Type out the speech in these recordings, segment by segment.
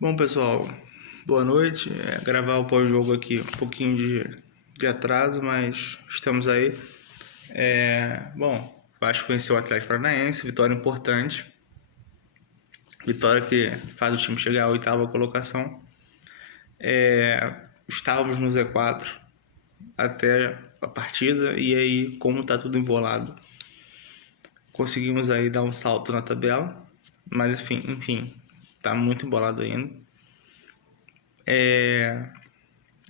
Bom, pessoal, boa noite. Gravar o pós-jogo aqui, um pouquinho de atraso, mas estamos aí. Bom, Vasco venceu o Atlético Paranaense, vitória importante. Vitória que faz o time chegar à oitava colocação. Estávamos no Z4 até a partida e aí, como tá tudo embolado, conseguimos aí dar um salto na tabela. Mas enfim, tá muito embolado ainda.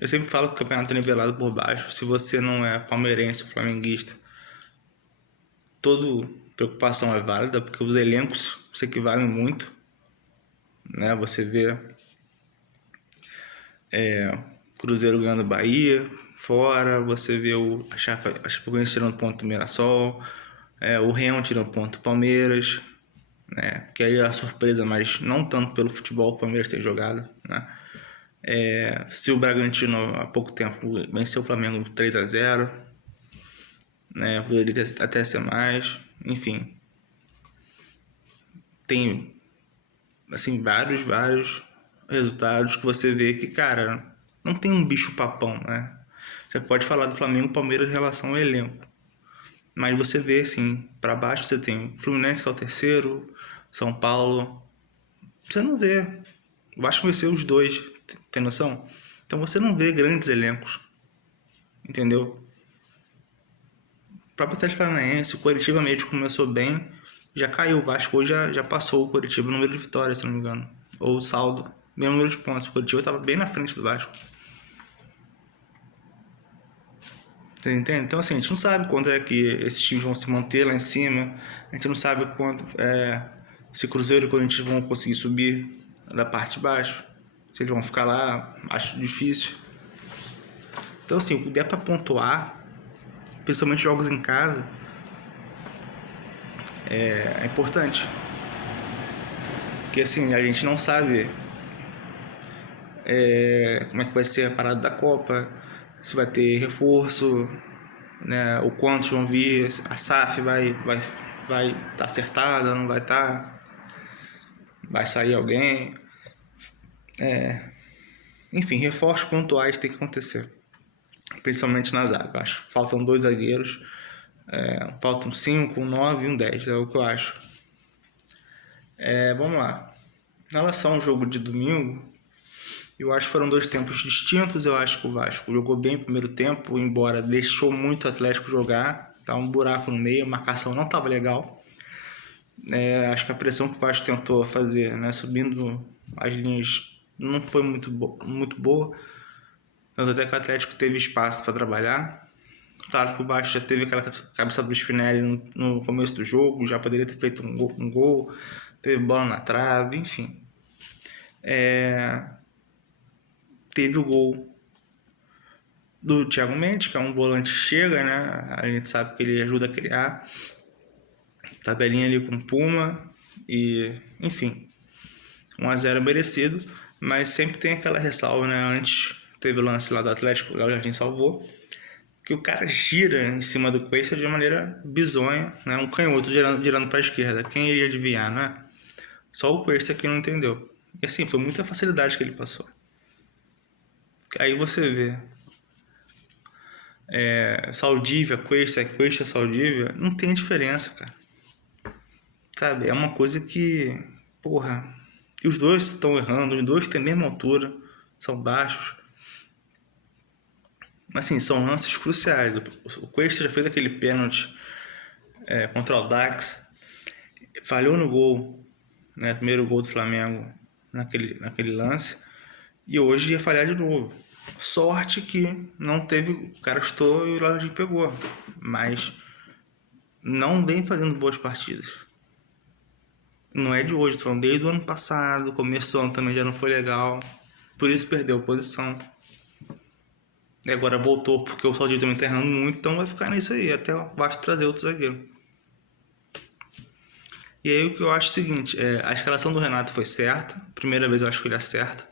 Eu sempre falo que o campeonato é nivelado por baixo. Se você não é palmeirense ou flamenguista, toda preocupação é válida, porque os elencos se equivalem muito, né? Você vê Cruzeiro ganhando Bahia fora, você vê a Chapecoense tirando ponto do Mirassol, o Real tirando ponto do Palmeiras, né? Que aí é a surpresa, mas não tanto pelo futebol que o Palmeiras tem jogado, né? Se o Bragantino há pouco tempo venceu o Flamengo 3-0, né? Poderia até ser mais, enfim. Tem assim vários resultados que você vê que, cara, não tem um bicho papão, né? Você pode falar do Flamengo e Palmeiras em relação ao elenco, mas você vê assim, para baixo você tem o Fluminense que é o terceiro, São Paulo, você não vê. O Vasco venceu os dois, tem noção? Então você não vê grandes elencos, entendeu? O próprio Atlético Paranaense, o Coritiba meio que começou bem, já caiu. O Vasco hoje já passou o Coritiba no número de vitórias, se não me engano. Ou o saldo, mesmo número de pontos. O Coritiba estava bem na frente do Vasco. Você entende? Então, assim, a gente não sabe quando é que esses times vão se manter lá em cima. A gente não sabe quando se Cruzeiro e Corinthians vão conseguir subir da parte de baixo. Se eles vão ficar lá, acho difícil. Então, assim, o que der para pontuar, principalmente jogos em casa, é importante. Porque, assim, a gente não sabe como é que vai ser a parada da Copa, se vai ter reforço, né? O quantos vão vir, a SAF vai estar acertada, não vai estar, vai sair alguém, enfim, reforços pontuais tem que acontecer, principalmente na zaga. Acho que faltam 2 zagueiros, faltam 5, um 9 e um 10, é o que eu acho. Vamos lá. Em relação ao jogo de domingo, eu acho que foram 2 tempos distintos. Eu acho que o Vasco jogou bem no primeiro tempo, embora deixou muito o Atlético jogar. Tá um buraco no meio, a marcação não estava legal. Acho que a pressão que o Vasco tentou fazer, né, subindo as linhas, não foi muito boa. Tanto até que o Atlético teve espaço para trabalhar. Claro que o Vasco já teve aquela cabeçada do Spinelli no começo do jogo, já poderia ter feito um gol, teve bola na trave, enfim. Teve o gol do Thiago Mendes, que é um volante que chega, né? A gente sabe que ele ajuda a criar. Tabelinha ali com Puma e, enfim, 1-0 merecido, mas sempre tem aquela ressalva, né? Antes teve o lance lá do Atlético, o Léo Jardim salvou, que o cara gira em cima do Cuesta de maneira bizonha, né? Um canhoto girando para a esquerda. Quem iria adivinhar, né? Só o Cuesta que não entendeu. E assim, foi muita facilidade que ele passou. Aí você vê Saldívia, Cuesta, Saldívia, não tem diferença, cara. Sabe? É uma coisa que, porra, e os dois estão errando, os dois têm a mesma altura, são baixos. Mas assim, são lances cruciais. O Cuesta já fez aquele pênalti contra o Dax, falhou no gol, né? Primeiro gol do Flamengo naquele lance, e hoje ia falhar de novo. Sorte que não teve, o cara estou e o Ladinho pegou, mas não vem fazendo boas partidas. Não é de hoje, tô falando desde o ano passado, começo do ano também já não foi legal, por isso perdeu posição. E agora voltou porque o Saldívia também tá errando muito, então vai ficar nisso aí, até o Vasco trazer outro zagueiro. E aí o que eu acho é o seguinte, a escalação do Renato foi certa, primeira vez eu acho que ele acerta,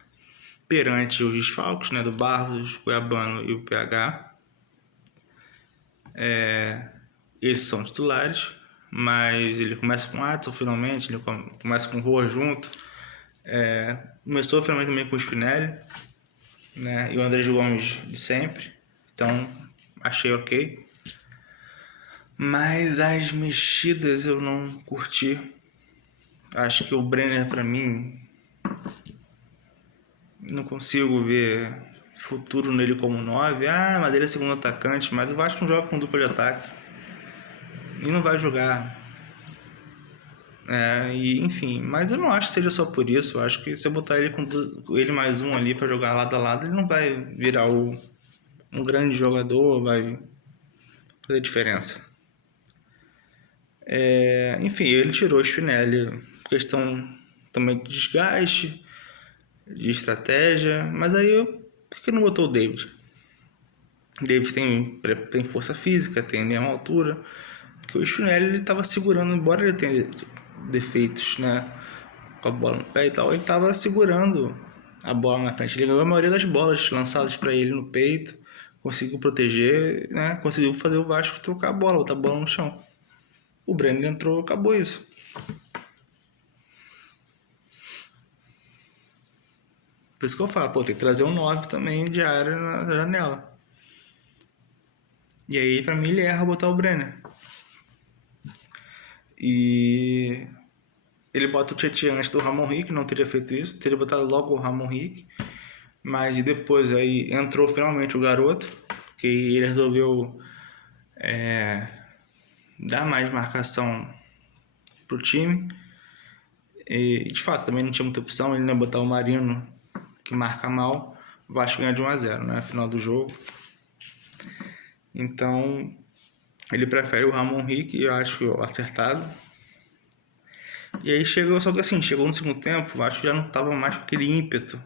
perante os desfalques, né, do Barros, Cuiabano e o PH. Esses são titulares, mas ele começa com o Adson finalmente, ele começa com o Rua junto, Começou finalmente também com o Spinelli, né? E o Andrés Gomes de sempre. Então, achei ok. Mas as mexidas eu não curti. Acho que o Brenner, pra mim, não consigo ver futuro nele como 9. Mas ele é segundo atacante, mas o Vasco não joga com dupla de ataque. E não vai jogar. Enfim, mas eu não acho que seja só por isso. Eu acho que se eu botar ele com ele mais um ali pra jogar lado a lado, ele não vai virar um grande jogador, vai fazer diferença. Enfim, ele tirou o Spinelli, questão também de desgaste, de estratégia, mas aí por que não botou o David? O David tem força física, tem a mesma altura, porque o Spinelli ele estava segurando, embora ele tenha defeitos, né, com a bola no pé e tal, ele estava segurando a bola na frente. Ele ganhou a maioria das bolas lançadas para ele no peito, conseguiu proteger, né, conseguiu fazer o Vasco trocar a bola, botar a bola no chão. O Brenner entrou, acabou isso. Por isso que eu falo, tem que trazer um 9 também de área na janela. E aí, pra mim, ele erra botar o Brenner. E ele bota o Tietchan antes do Ramon Rick, não teria feito isso, teria botado logo o Ramon Rick. Mas depois aí entrou finalmente o garoto, que ele resolveu dar mais marcação pro time. E de fato também não tinha muita opção, ele não ia botar o Marino, que marca mal. O Vasco ganha de 1-0, né? Final do jogo. Então ele prefere o Ramon Rick, eu acho acertado. E aí chegou no segundo tempo, o Vasco já não estava mais com aquele ímpeto,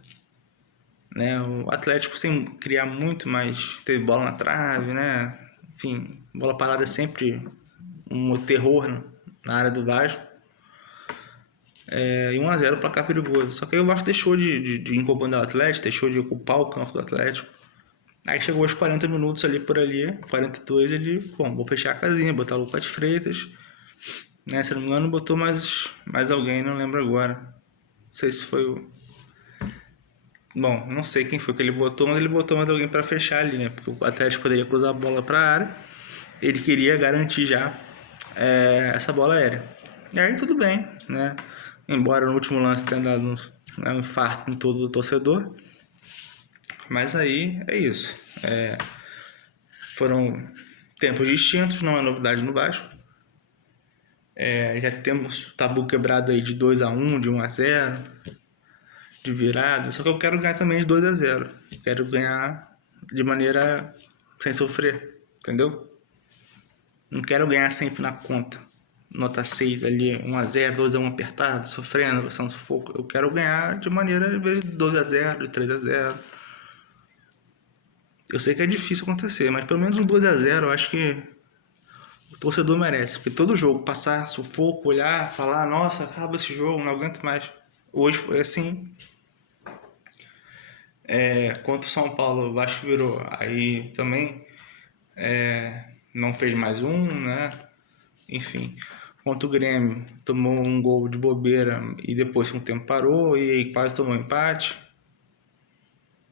né? O Atlético sem criar muito, mas teve bola na trave, né? Enfim, bola parada é sempre um terror na área do Vasco. E 1-0 placar perigoso. Só que aí o Vasco deixou de incomodar o Atlético, deixou de ocupar o campo do Atlético. Aí chegou aos 40 minutos ali por ali, 42, ele, vou fechar a casinha, botar o Lucas Freitas, né? Se não me engano, botou mais alguém, não lembro agora. Não sei se foi o... Bom, não sei quem foi que ele botou, mas ele botou mais alguém para fechar ali, né? Porque o Atlético poderia cruzar a bola para a área, ele queria garantir já essa bola aérea. E aí tudo bem, né? Embora no último lance tenha dado um infarto em todo o torcedor. Mas aí é isso. Foram tempos distintos, não é novidade no Vasco. Já temos tabu quebrado aí de 2-1, de 1-0, de virada. Só que eu quero ganhar também de 2-0. Quero ganhar de maneira sem sofrer, entendeu? Não quero ganhar sempre na conta. Nota 6 ali, 1-0, 2-1 apertado, sofrendo, passando sufoco. Eu quero ganhar de maneira, às vezes, de 2-0, de 3-0. Eu sei que é difícil acontecer, mas pelo menos um 2-0 eu acho que o torcedor merece. Porque todo jogo, passar sufoco, olhar, falar, nossa, acaba esse jogo, não aguento mais. Hoje foi assim. Contra o São Paulo, o Vasco virou. Aí também não fez mais um, né? Enfim. Contra o Grêmio, tomou um gol de bobeira e depois um tempo parou e aí quase tomou empate.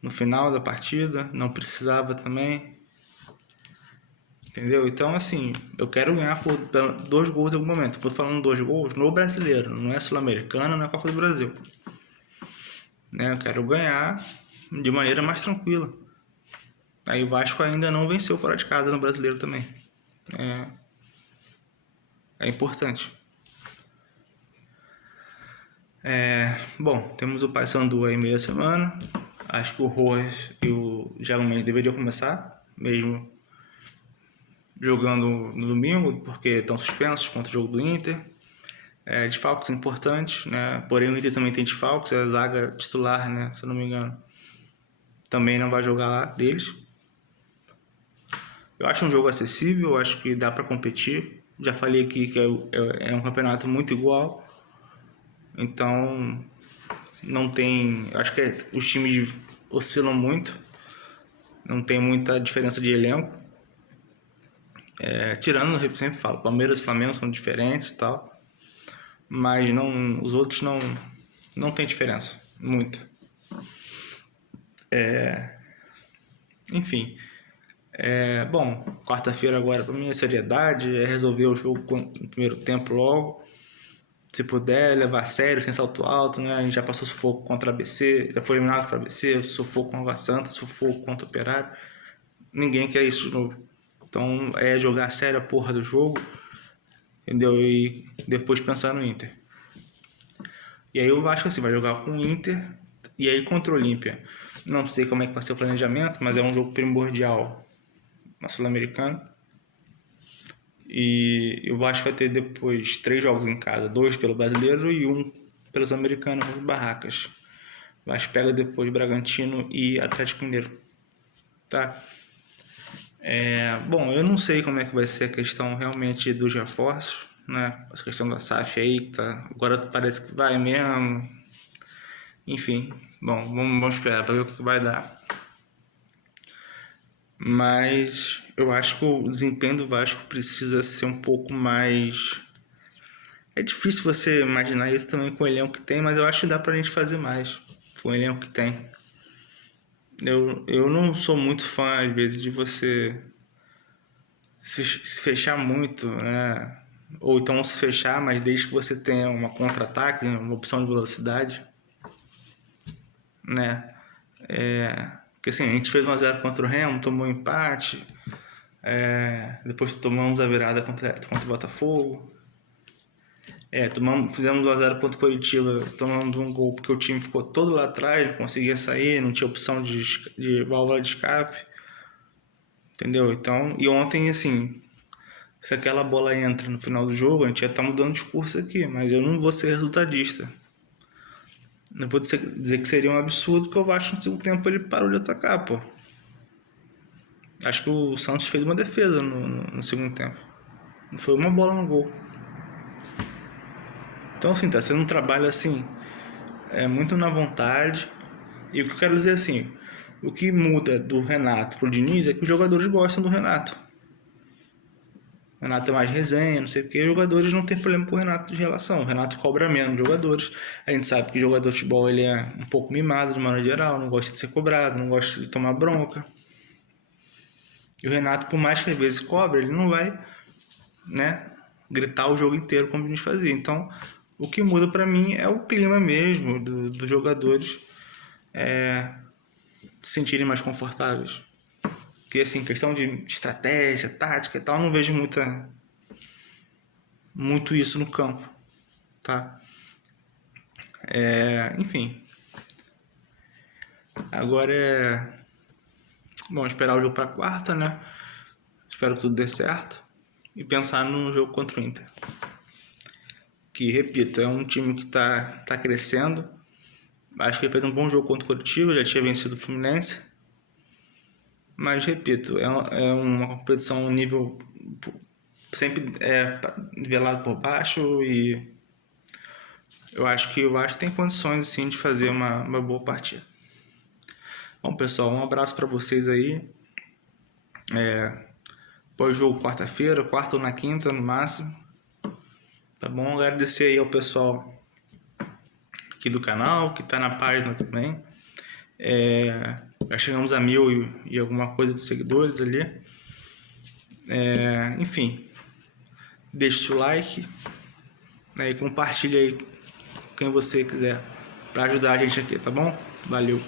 No final da partida, não precisava também. Entendeu? Então, assim, eu quero ganhar por 2 gols em algum momento. Estou falando 2 gols no Brasileiro, não é Sul-Americana, não é Copa do Brasil. Né? Eu quero ganhar de maneira mais tranquila. Aí o Vasco ainda não venceu fora de casa no Brasileiro também. É importante. Bom, temos o Paysandu aí meia semana. Acho que o Rojas e o Thiago Mendes deveriam começar, mesmo jogando no domingo, porque estão suspensos contra o jogo do Inter. Desfalques importantes, né? Porém o Inter também tem desfalques, a zaga titular, né? Se eu não me engano, também não vai jogar lá deles. Eu acho um jogo acessível, acho que dá para competir. Já falei aqui que é um campeonato muito igual. Então, não tem... Acho que os times oscilam muito. Não tem muita diferença de elenco. Tirando, eu sempre falo, Palmeiras e Flamengo são diferentes e tal. Mas não, os outros não Não tem diferença, muita. Enfim, bom, quarta-feira agora para mim é seriedade, é resolver o jogo no primeiro tempo logo. Se puder, levar a sério, sem salto alto, né? A gente já passou sufoco contra a ABC, já foi eliminado para a ABC, sufoco com a Água Santa, sufoco contra o Operário. Ninguém quer isso de novo. Então é jogar a sério a porra do jogo, entendeu? E depois pensar no Inter. E aí o Vasco assim, vai jogar com o Inter e aí contra o Olímpia. Não sei como é que vai ser o planejamento, mas é um jogo primordial na Sul-Americana. E o Vasco vai ter depois 3 jogos em casa, 2 pelo Brasileiro e 1 pelos americanos nos Barracas. O Vasco pega depois Bragantino e Atlético Mineiro. Tá? Bom, eu não sei como é que vai ser a questão realmente dos reforços, né? Essa questão da SAF aí, tá? Agora parece que vai mesmo. Enfim, bom, vamos esperar para ver o que vai dar. Mas eu acho que o desempenho do Vasco precisa ser um pouco mais. É difícil você imaginar isso também com o elenco que tem, mas eu acho que dá pra gente fazer mais com o elenco que tem. Eu não sou muito fã, às vezes, de você se fechar muito, né? Ou então se fechar, mas desde que você tenha uma contra-ataque, uma opção de velocidade, né? Porque assim, a gente fez 1-0 contra o Remo, tomou um empate, depois tomamos a virada contra o Botafogo. Fizemos 1-0 contra o Coritiba, tomamos um gol porque o time ficou todo lá atrás, não conseguia sair, não tinha opção de válvula de escape, entendeu? Então, e ontem, assim, se aquela bola entra no final do jogo, a gente já tá mudando discurso aqui, mas eu não vou ser resultadista. Não vou dizer que seria um absurdo, porque o Vasco no segundo tempo ele parou de atacar, pô. Acho que o Santos fez uma defesa no segundo tempo. Não foi uma bola no gol. Então, assim, tá sendo um trabalho, assim, muito na vontade. E o que eu quero dizer, assim, o que muda do Renato pro Diniz é que os jogadores gostam do Renato. O Renato é mais resenha, não sei o que. Os jogadores não tem problema com o Renato de relação. O Renato cobra menos jogadores. A gente sabe que o jogador de futebol ele é um pouco mimado de maneira geral, não gosta de ser cobrado, não gosta de tomar bronca. E o Renato, por mais que às vezes cobre, ele não vai, né, gritar o jogo inteiro como a gente fazia. Então, o que muda pra mim é o clima mesmo dos jogadores se sentirem mais confortáveis. Porque, assim, questão de estratégia, tática e tal, não vejo muito isso no campo, tá? Enfim. Agora bom, esperar o jogo pra quarta, né? Espero que tudo dê certo. E pensar no jogo contra o Inter. Que, repito, é um time que tá crescendo. Acho que ele fez um bom jogo contra o Coritiba, já tinha vencido o Fluminense. Mas, repito, é uma competição nível sempre nivelado por baixo e eu acho que o Vasco tem condições sim de fazer uma boa partida. Bom, pessoal, um abraço para vocês aí. Pós-jogo quarta-feira, quarta ou na quinta no máximo. Tá bom? Agradecer aí ao pessoal aqui do canal, que tá na página também. Já chegamos a 1000 e alguma coisa de seguidores ali. Enfim, deixe seu like, né, e compartilhe aí com quem você quiser para ajudar a gente aqui, tá bom? Valeu!